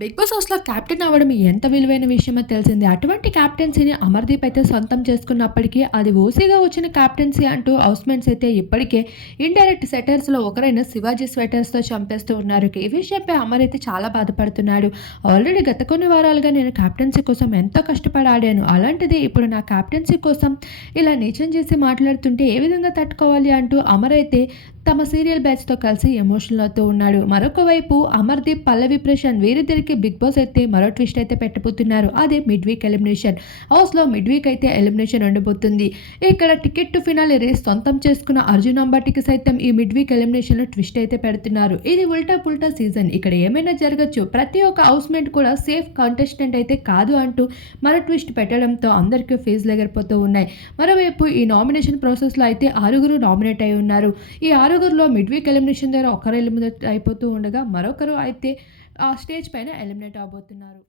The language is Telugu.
బిగ్ బాస్ హౌస్‌లో కెప్టెన్ అవ్వడం ఎంత విలువైన విషయమో తెలిసిందే. అటువంటి కెప్టెన్సీని అమర్‌దీప్ అయితే సొంతం చేసుకున్నప్పటికీ, అది ఓసీగా వచ్చిన కెప్టెన్సీ అంటూ హౌస్‌మేట్స్ అయితే ఇప్పటికే ఇండైరెక్ట్ సెటర్స్‌లో ఒకరైన శివాజీ స్వెటర్స్‌తో చంపేస్తూ ఉన్నారు. ఈ విషయంపై అమర్ అయితే చాలా బాధపడుతున్నాడు. ఆల్రెడీ గత కొన్ని వారాలుగా నేను కెప్టెన్సీ కోసం ఎంతో కష్టపడి ఆడాను. అలాంటిది ఇప్పుడు నా కెప్టెన్సీ కోసం ఇలా నీచం చేసి మాట్లాడుతుంటే ఏ విధంగా తట్టుకోవాలి అంటూ అమర్ అయితే తమ సీరియల్ బ్యాచ్‌తో కలిసి ఎమోషనల్ అవుతూ ఉన్నాడు. మరొక వైపు అమర్‌దీప్, పల్లవి ప్రశాంత్ వీరిద్దరికీ బిగ్ బాస్ అయితే మరో ట్విస్ట్ అయితే పెట్టబోతున్నారు. అదే మిడ్ వీక్ ఎలిమినేషన్. హౌస్‌లో మిడ్ వీక్ అయితే ఎలిమినేషన్ ఉండబోతుంది. ఇక్కడ టికెట్ టు ఫినాలే రేస్ సొంతం చేసుకున్న అర్జున్ అంబటికి సైతం ఈ మిడ్ వీక్ ఎలిమినేషన్‌లో ట్విస్ట్ అయితే పెడుతున్నారు. ఇది ఉల్టా పుల్టా సీజన్. ఇక్కడ ఏమైనా జరగొచ్చు. ప్రతి ఒక్క హౌస్‌మేట్ కూడా సేఫ్ కంటెస్టెంట్ అయితే కాదు అంటూ మరో ట్విస్ట్ పెట్టడంతో అందరికీ ఫీజులు ఎగిరిపోతూ ఉన్నాయి. మరోవైపు ఈ నామినేషన్ ప్రాసెస్‌లో అయితే ఆరుగురు నామినేట్ అయి ఉన్నారు. ఈ ఆరుగురిలో మిడ్ వీక్ ఎలిమినేషన్ ద్వారా ఒకరు ఎలిమినేట్ అయిపోతూ ఉండగా మరొకరు అయితే ఆ స్టేజ్ పైన ఎలిమినేట్ అవ్వబోతున్నారు.